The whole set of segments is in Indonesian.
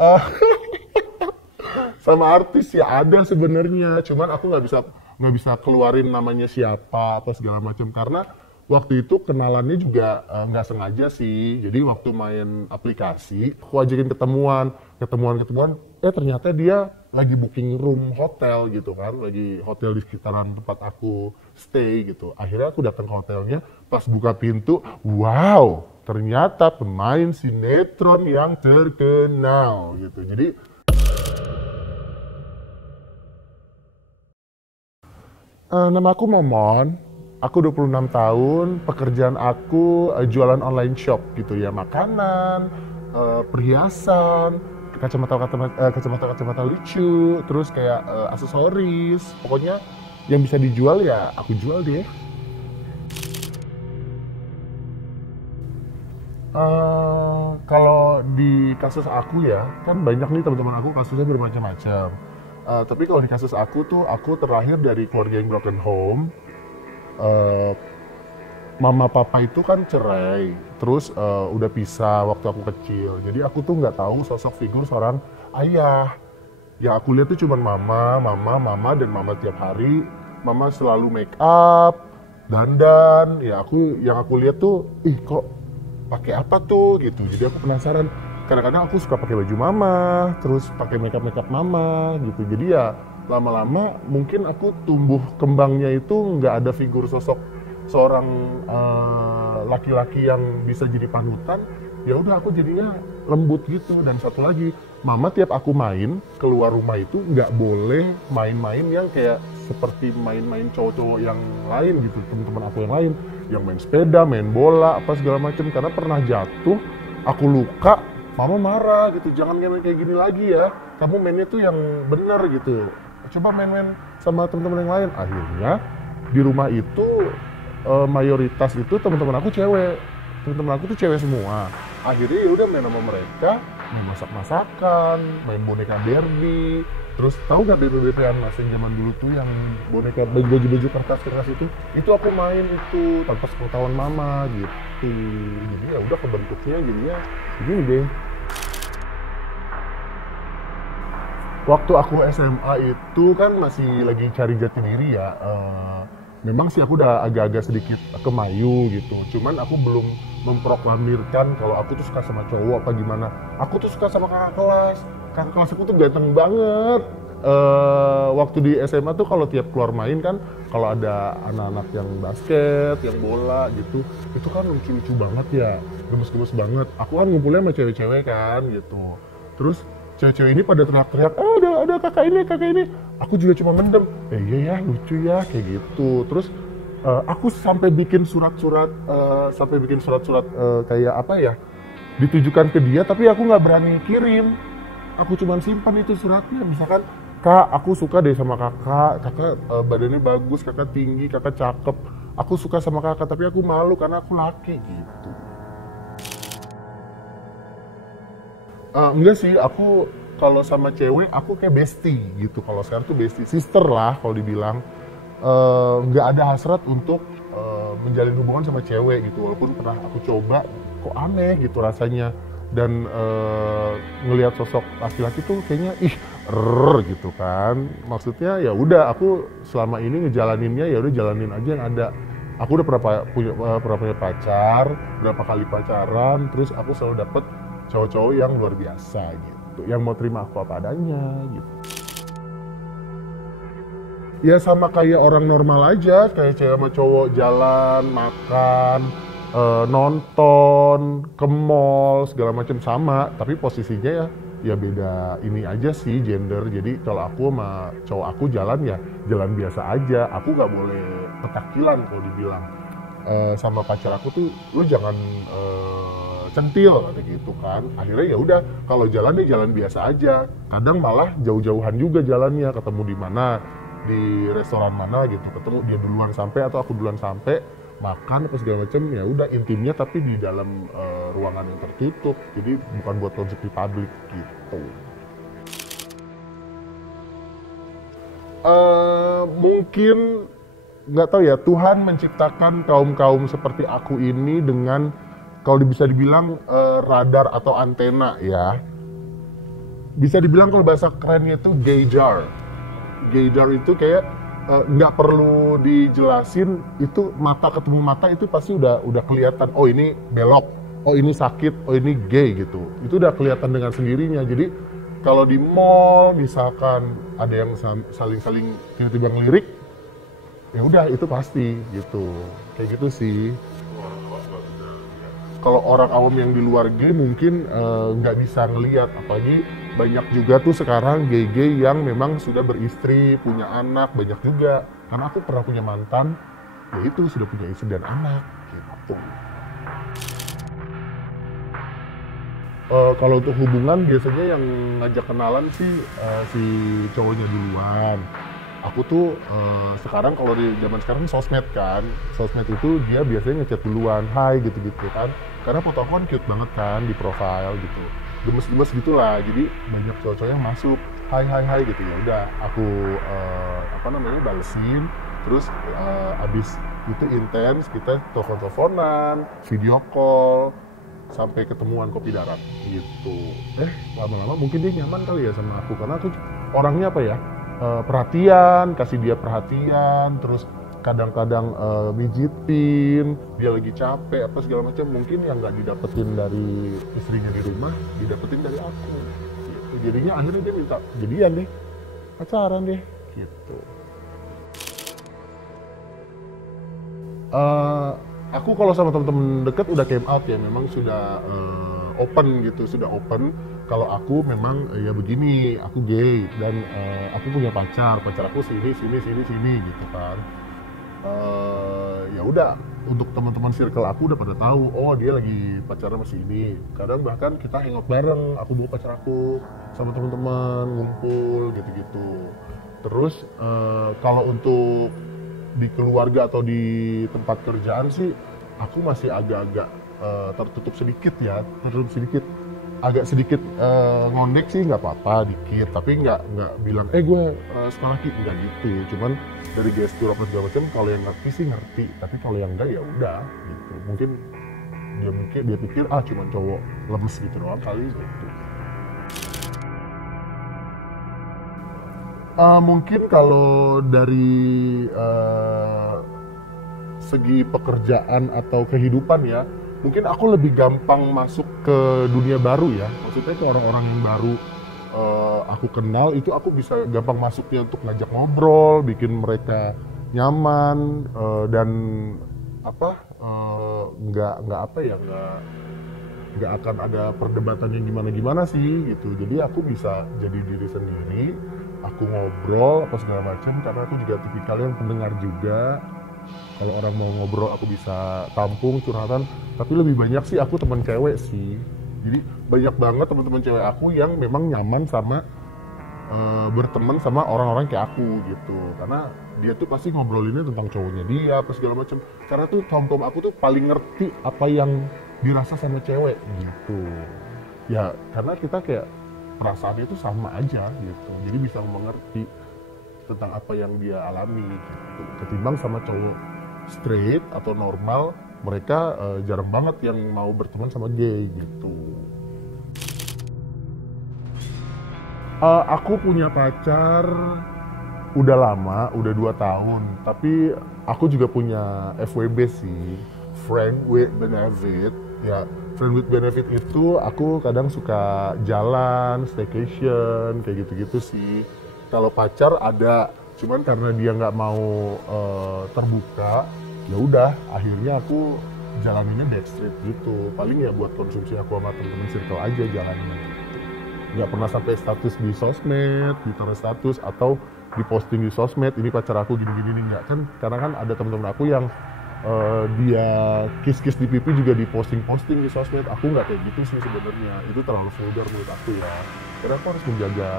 Eh, sama artis ya ada sebenarnya, cuman aku nggak bisa keluarin namanya siapa apa segala macam karena waktu itu kenalannya juga nggak sengaja sih. Jadi waktu main aplikasi, aku ajakin ketemuan, ternyata dia lagi booking room hotel gitu kan, lagi hotel di sekitaran tempat aku stay gitu. Akhirnya aku datang ke hotelnya, pas buka pintu, wow, ternyata pemain sinetron yang terkenal gitu. Jadi nama aku Momon, aku 26 tahun, pekerjaan aku jualan online shop gitu ya, makanan, perhiasan, kacamata lucu, terus kayak aksesoris, pokoknya yang bisa dijual ya aku jual deh. Kalau di kasus aku ya, kan banyak nih teman-teman aku kasusnya bermacam-macam. Tapi kalau di kasus aku tuh, aku terlahir dari keluarga yang broken home. Eh, Mama papa itu kan cerai, terus udah pisah waktu aku kecil. Jadi aku tuh nggak tahu sosok figur seorang ayah. Yang aku lihat tuh cuma mama, dan mama tiap hari. Mama selalu make up, dandan. Ya yang aku lihat tuh, ih kok pakai apa tuh gitu. Jadi aku penasaran. Kadang-kadang aku suka pakai baju mama, terus pakai makeup mama gitu. Jadi ya lama-lama mungkin aku tumbuh kembangnya itu nggak ada figur sosok seorang laki-laki yang bisa jadi panutan. Ya udah aku jadinya lembut gitu. Dan satu lagi, mama tiap aku main keluar rumah itu nggak boleh main-main yang kayak seperti main-main cowok-cowok yang lain gitu, teman-teman aku yang lain yang main sepeda, main bola, apa segala macam. Karena pernah jatuh, aku luka, mama marah gitu, jangan main kayak gini lagi ya, kamu mainnya tuh yang bener gitu, coba main-main sama teman-teman yang lain. Akhirnya di rumah itu mayoritas itu teman-teman aku cewek, teman-teman aku tuh cewek semua. Akhirnya ya udah main sama mereka, main masak-masakan, main boneka Barbie. Terus tahu nggak BB-BB yang masih zaman dulu tuh yang boneka baju-baju kertas-kertas itu aku main itu tanpa sepengetahuan mama gitu. Jadi ya udah kebentuknya jadinya begini deh. Waktu aku SMA itu kan masih lagi cari jati diri ya. Memang sih aku udah agak-agak sedikit kemayu gitu. Cuman aku belum memproklamirkan kalau aku tuh suka sama cowok apa gimana. Aku tuh suka sama kakak kelas. Kakak kelas aku tuh ganteng banget. Waktu di SMA tuh kalau tiap keluar main kan, kalau ada anak-anak yang basket, yang bola gitu, itu kan lucu-lucu banget ya, gemes-gemes banget. Aku kan ngumpulnya sama cewek-cewek kan gitu. Terus cewek-cewek ini pada teriak-teriak, ada kakak ini. Aku juga cuma mendem, iya ya, lucu ya, kayak gitu. Terus aku sampai bikin surat-surat, kayak apa ya, ditujukan ke dia, tapi aku nggak berani kirim. Aku cuma simpan itu suratnya, misalkan, Kak, aku suka deh sama kakak badannya bagus, kakak tinggi, kakak cakep. Aku suka sama kakak, tapi aku malu karena aku laki gitu. Enggak sih, aku kalau sama cewek aku kayak bestie gitu. Kalau sekarang tuh bestie, sister lah kalau dibilang. Nggak ada hasrat untuk menjalin hubungan sama cewek gitu. Walaupun pernah aku coba, kok aneh gitu rasanya. Dan ngelihat sosok laki-laki tuh kayaknya gitu kan. Maksudnya ya udah, aku selama ini ngejalaninnya ya udah jalanin aja yang ada. Aku udah pernah punya pacar, berapa kali pacaran, terus aku selalu dapet cowok-cowok yang luar biasa gitu, yang mau terima aku apa adanya gitu. Ya sama kayak orang normal aja, kayak cewek sama cowok jalan, makan, nonton, ke mall, segala macam sama. Tapi posisinya ya beda ini aja sih, gender. Jadi kalau aku sama cowok aku jalan ya jalan biasa aja. Aku nggak boleh petakilan kalau dibilang. Sama pacar aku tuh, lu jangan centil kayak gitu kan. Akhirnya ya udah, kalau jalan deh jalan biasa aja. Kadang malah jauh-jauhan juga jalannya, ketemu di mana, di restoran mana gitu, ketemu dia duluan sampai atau aku duluan sampai, makan apa segala macam. Ya udah, intimnya tapi di dalam ruangan yang tertutup, jadi bukan buat konsumsi publik gitu. Mungkin nggak tahu ya, Tuhan menciptakan kaum seperti aku ini dengan, kalau bisa dibilang radar atau antena ya. bisa dibilang kalau bahasa kerennya itu gay jar. Gay jar itu kayak nggak perlu dijelasin, itu mata ketemu mata itu pasti udah kelihatan, oh ini belok, oh ini sakit, oh ini gay gitu. Itu udah kelihatan dengan sendirinya. Jadi kalau di mall misalkan ada yang saling-saling tiba-tiba ngelirik, ya udah itu pasti gitu. Kayak gitu sih. Kalau orang awam yang di luar gay mungkin nggak bisa ngelihat, apalagi banyak juga tuh sekarang gay-gay yang memang sudah beristri, punya anak, banyak juga. Karena aku pernah punya mantan, ya itu sudah punya istri dan anak gitu. Kalau untuk hubungan biasanya yang ngajak kenalan sih si cowoknya duluan. Aku tuh sekarang kalau di zaman sekarang sosmed kan, sosmed itu dia biasanya ngechat duluan, hai gitu-gitu kan. Karena foto aku kan cute banget kan di profile gitu, gemes-gemes gitulah. Jadi banyak cowok-cowok yang masuk, hai gitu. Ya udah aku balesin. Terus abis itu intens kita telepon-teleponan, video call, sampai ketemuan kopi darat gitu. Lama-lama mungkin dia nyaman kali ya sama aku, karena aku orangnya apa ya, perhatian, kasih dia perhatian, terus kadang-kadang mijitin, dia lagi capek apa segala macam, mungkin yang nggak didapetin dari istrinya di rumah didapetin dari aku gitu. Jadinya akhirnya dia minta jadian deh, pacaran deh gitu. Aku kalau sama temen-temen deket udah came out ya, memang sudah open gitu, sudah open. Kalau aku memang ya begini, aku gay dan aku punya pacar aku sini gitu kan. Ya udah, untuk teman-teman circle aku udah pada tahu, oh dia lagi pacaran sama si ini. Kadang bahkan kita hangout bareng, aku bawa pacar aku sama teman-teman ngumpul gitu-gitu. Terus kalau untuk di keluarga atau di tempat kerjaan sih aku masih agak-agak tertutup sedikit, agak sedikit ngondek sih nggak apa-apa dikit, tapi nggak bilang gue suka laki, nggak gitu. Cuman dari gestur apa segala macam, kalau yang ngerti sih ngerti, tapi kalau yang enggak ya udah gitu. Mungkin dia pikir cuma cowok lemes gitu doang kali gitu. Mungkin kalau dari segi pekerjaan atau kehidupan ya, mungkin aku lebih gampang masuk ke dunia baru ya. Maksudnya ke orang-orang yang baru aku kenal, itu aku bisa gampang masuknya untuk ngajak ngobrol, bikin mereka nyaman, dan nggak akan ada perdebatan yang gimana sih gitu. Jadi aku bisa jadi diri sendiri, aku ngobrol apa segala macam, karena aku juga tipikal yang pendengar juga. Kalau orang mau ngobrol aku bisa tampung curhatan, tapi lebih banyak sih aku teman cewek sih. Jadi banyak banget teman-teman cewek aku yang memang nyaman sama berteman sama orang-orang kayak aku gitu, karena dia tuh pasti ngobrolinnya tentang cowoknya dia apa segala macam. Karena tuh tom aku tuh paling ngerti apa yang dirasa sama cewek gitu ya, karena kita kayak perasaannya itu sama aja gitu, jadi bisa mengerti tentang apa yang dia alami gitu. Ketimbang sama cowok straight atau normal, mereka jarang banget yang mau berteman sama gay gitu. Aku punya pacar udah lama, udah 2 tahun, tapi aku juga punya FWB sih, friend with benefit. Ya, friend with benefit itu aku kadang suka jalan, staycation, kayak gitu-gitu sih. Kalau pacar ada, cuman karena dia nggak mau terbuka, ya udah akhirnya aku jalaninnya backstreet gitu. Paling ya buat konsumsi aku sama temen-temen circle aja jalannya. Nggak pernah sampai status di sosmed, ditaruh status atau diposting di sosmed, ini pacar aku gini-gini, nggak kan. Karena kan ada teman-teman aku yang dia kiss-kiss di pipi juga diposting-posting di sosmed. Aku nggak kayak gitu sih sebenarnya, itu terlalu vulgar menurut aku ya. Karena aku harus menjaga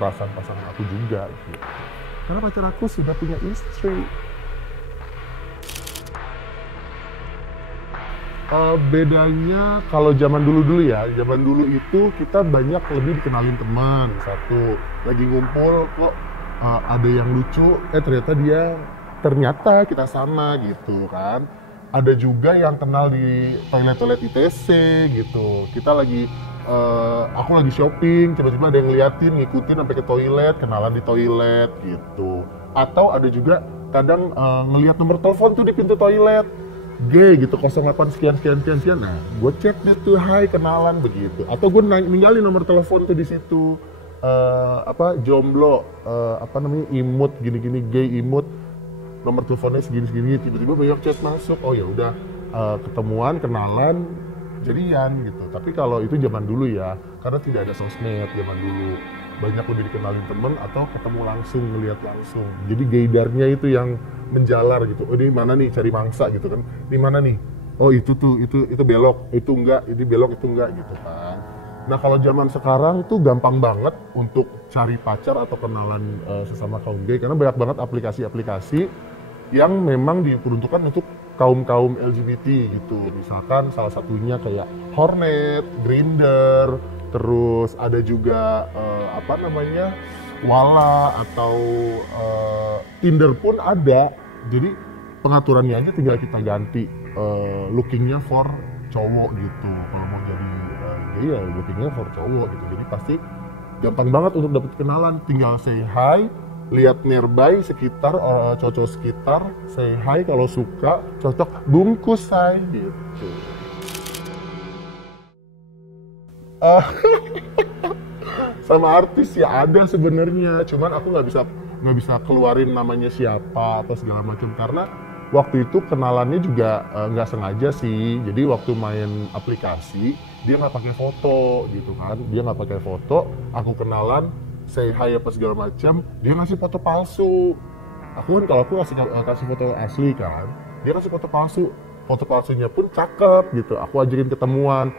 perasaan pasangan aku juga gitu. Karena pacar aku sudah punya istri. Bedanya kalau zaman dulu ya, zaman dulu itu kita banyak lebih dikenalin teman. Satu, lagi ngumpul kok ada yang lucu, ternyata kita sama gitu kan. Ada juga yang kenal di toilet ITC gitu. Kita lagi aku lagi shopping, tiba-tiba ada yang ngeliatin, ngikutin sampai ke toilet, kenalan di toilet gitu. Atau ada juga kadang ngeliat nomor telepon tuh di pintu toilet, G gitu 08 sekian sekian sekian sekian. Nah, gue chat deh tuh, hai kenalan begitu. Atau gue ninggalin nomor telepon tuh di situ. Jomblo, imut gini-gini, gay imut, nomor teleponnya segini-segini, tiba-tiba banyak chat masuk. Oh ya udah, ketemuan, kenalan, jadian gitu. Tapi kalau itu zaman dulu ya, karena tidak ada sosmed zaman dulu, banyak udah dikenalin temen atau ketemu langsung, ngeliat langsung. Jadi gaydarnya itu yang menjalar gitu. Oh ini mana nih, cari mangsa gitu kan? Ini mana nih? Oh itu tuh, itu belok, itu enggak, ini belok, itu enggak gitu kan. Nah kalau zaman sekarang itu gampang banget untuk cari pacar atau kenalan sesama kaum gay, karena banyak banget aplikasi-aplikasi yang memang diperuntukkan untuk kaum LGBT gitu. Misalkan salah satunya kayak Hornet, Grindr, terus ada juga Wala atau Tinder pun ada. Jadi pengaturannya aja tinggal kita ganti lookingnya for cowok gitu. Kalau mau jadi gay ya lookingnya for cowok gitu. Jadi pasti gampang banget untuk dapet kenalan. Tinggal say hi, lihat nearby sekitar, cocok sekitar, say hi kalau suka, cocok, bungkus say gitu. Sama artis ya ada sebenarnya, cuman aku nggak bisa keluarin namanya siapa atau segala macam, karena waktu itu kenalannya juga nggak sengaja sih. Jadi waktu main aplikasi dia nggak pakai foto gitu kan, dia nggak pakai foto, aku kenalan, say hi apa segala macam, dia ngasih foto palsu. Aku kan kalau aku kasih foto asli kan, dia kasih foto palsu. Foto palsunya pun cakep gitu. Aku ajakin ketemuan,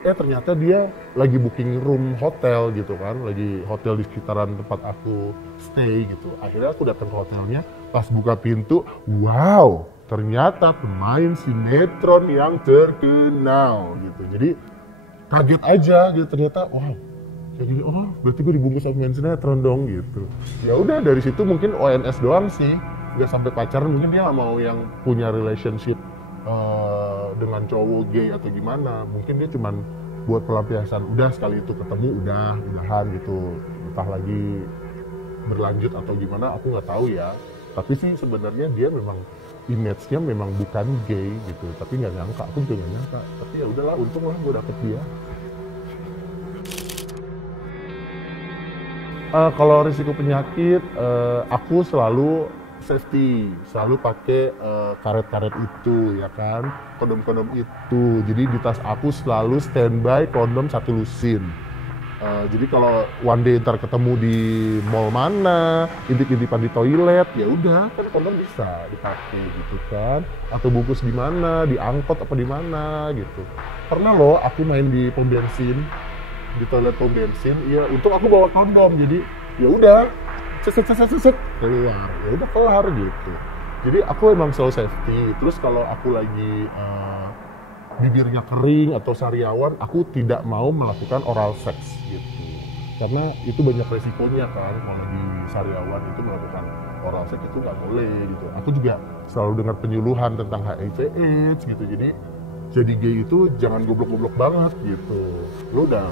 ternyata dia lagi booking room hotel gitu kan, lagi hotel di sekitaran tempat aku stay gitu. Akhirnya aku datang ke hotelnya, pas buka pintu, wow, ternyata pemain sinetron yang terkenal gitu. Jadi kaget aja gitu, ternyata wow, kayak gini, oh berarti gue dibungkus sama pemain sinetron dong gitu. Ya udah dari situ mungkin ONS doang sih, nggak sampai pacaran. Mungkin dia nggak mau yang punya relationship dengan cowok gay atau gimana. Mungkin dia cuman buat pelampiasan, udah sekali itu ketemu udahan gitu, entah lagi berlanjut atau gimana aku nggak tahu ya. Tapi sih sebenarnya dia memang image-nya memang bukan gay gitu, tapi nggak nyangka, aku juga nggak nyangka. Tapi ya udahlah, untung lah gue dapet dia. Kalau risiko penyakit, aku selalu safety, selalu pakai karet-karet itu ya kan, kondom-kondom itu. Jadi di tas aku selalu standby kondom 1 lusin. Jadi kalau one day ntar ketemu di mall mana, intip-intipan di toilet, ya udah kan kondom bisa dipakai gitu kan. Atau bungkus di mana, di angkot apa di mana gitu. Pernah loh aku main di pom bensin, di toilet pom bensin, ya untung aku bawa kondom, jadi ya udah set keluar, ya udah kelar gitu. Jadi aku emang selalu safety. Terus kalau aku lagi bibirnya kering atau sariawan, aku tidak mau melakukan oral sex gitu, karena itu banyak resikonya kan. Kalau lagi sariawan itu melakukan oral sex itu nggak boleh gitu. Aku juga selalu dengar penyuluhan tentang HIV/AIDS gitu. Jadi gay itu jangan goblok-goblok banget gitu. Lu udah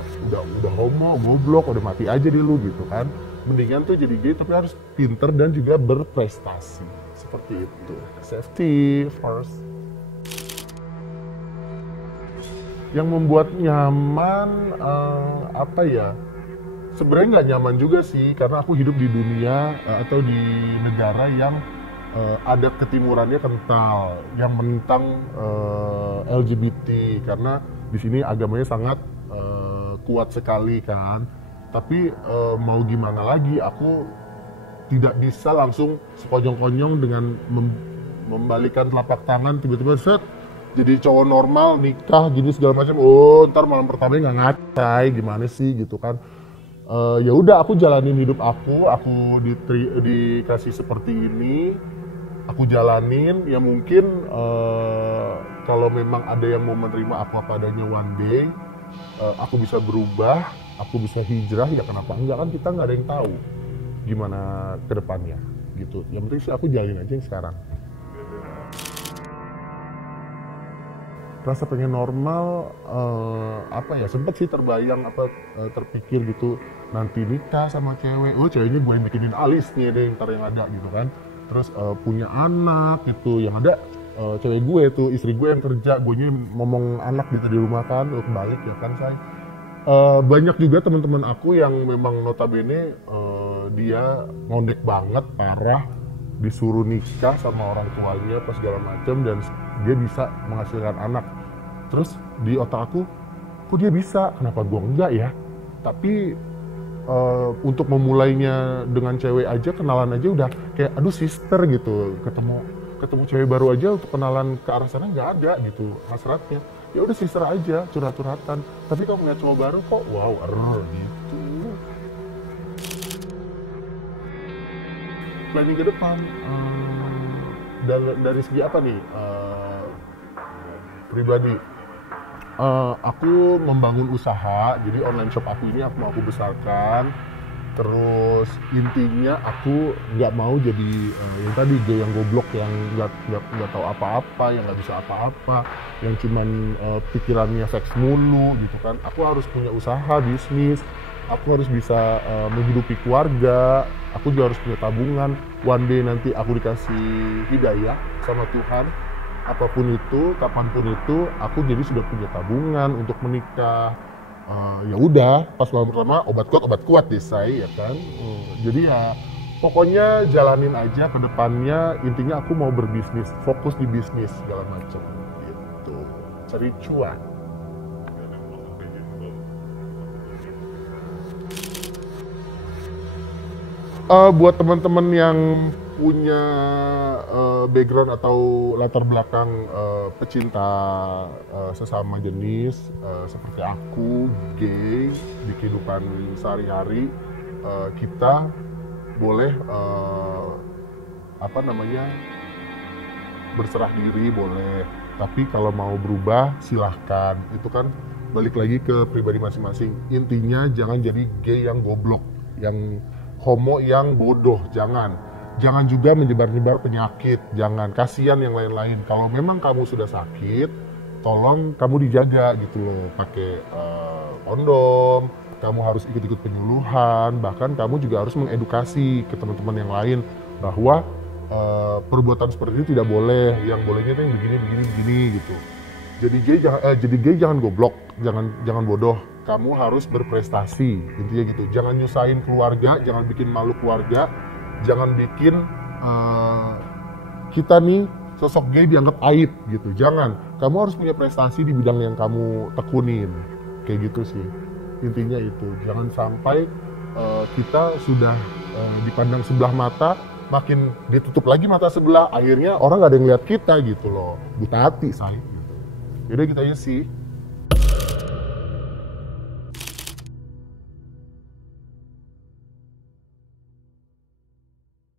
homo, goblok, udah mati aja di lu gitu kan. Mendingan tuh jadi gay tapi harus pinter dan juga berprestasi. Seperti itu. Safety first. Yang membuat nyaman sebenarnya nggak nyaman juga sih, karena aku hidup di dunia atau di negara yang adat ketimurannya kental, yang menentang LGBT, karena di sini agamanya sangat kuat sekali kan. Tapi mau gimana lagi, aku tidak bisa langsung sekonyong-konyong dengan membalikan telapak tangan tiba-tiba set jadi cowok normal, nikah gini segala macam. Oh ntar malam pertamanya nggak ngacai, gimana sih gitu kan. Ya udah aku jalanin hidup aku dikasih seperti ini, aku jalanin. Ya mungkin kalau memang ada yang mau menerima aku apa adanya one day, aku bisa berubah, aku bisa hijrah, ya kenapa enggak, kan kita nggak ada yang tahu gimana ke depannya gitu. Yang penting sih aku jalanin aja yang sekarang. rasa pengen normal, apa ya, sempet sih terbayang terpikir gitu nanti nikah sama cewek, ceweknya gue yang bikinin alis nih deh ntar yang ada gitu kan, terus punya anak gitu yang ada, cewek gue tuh istri gue yang kerja, gue ngomong anak gitu di rumah kan, kebalik ya kan say. Banyak juga teman-teman aku yang memang notabene dia ngondek banget parah, disuruh nikah sama orang tuanya pas segala macam dan dia bisa menghasilkan anak. Terus di otak aku, kok dia bisa, kenapa gua enggak ya? Tapi untuk memulainya dengan cewek aja, kenalan aja udah kayak aduh sister gitu, ketemu cewek baru aja untuk kenalan ke arah sana nggak ada gitu hasratnya. Ya udah sister aja, curhat-curhatan. Tapi kalau ngeliat cowok baru kok wow, gitu. Planning ke depan, dari segi apa nih, pribadi, aku membangun usaha, jadi online shop aku ini aku besarkan. Terus intinya aku nggak mau jadi yang tadi yang goblok, yang nggak tahu apa-apa, yang nggak bisa apa-apa, yang cuman pikirannya seks mulu gitu kan. Aku harus punya usaha bisnis, aku harus bisa menghidupi keluarga, aku juga harus punya tabungan. One day nanti aku dikasih hidayah sama Tuhan, apapun itu, kapanpun itu, aku jadi sudah punya tabungan untuk menikah. Ya udah, pas malam pertama obat kuat deh saya ya kan. Jadi ya pokoknya jalanin aja ke depannya, intinya aku mau berbisnis, fokus di bisnis segala macam gitu, cari cuan. Buat teman-teman yang punya background atau latar belakang pecinta sesama jenis seperti aku, gay, di kehidupan sehari-hari, kita boleh berserah diri boleh, tapi kalau mau berubah silahkan. Itu kan balik lagi ke pribadi masing-masing. Intinya jangan jadi gay yang goblok, yang homo yang bodoh, jangan juga menyebar-nyebar penyakit, jangan, kasihan yang lain-lain. Kalau memang kamu sudah sakit, tolong kamu dijaga gitu loh, pakai kondom, kamu harus ikut-ikut penyuluhan, bahkan kamu juga harus mengedukasi ke teman-teman yang lain bahwa perbuatan seperti itu tidak boleh, yang bolehnya itu yang begini gitu. Jadi gay jangan goblok, jangan bodoh. Kamu harus berprestasi, intinya gitu. Jangan nyusahin keluarga, jangan bikin malu keluarga, jangan bikin kita nih sosok gay dianggap aib gitu. Jangan. Kamu harus punya prestasi di bidang yang kamu tekunin, kayak gitu sih. Intinya itu. Jangan sampai kita sudah dipandang sebelah mata, makin ditutup lagi mata sebelah, akhirnya orang nggak ada yang lihat kita gitu loh. Buta hati saya. Gitu. Yaudah gitu aja sih.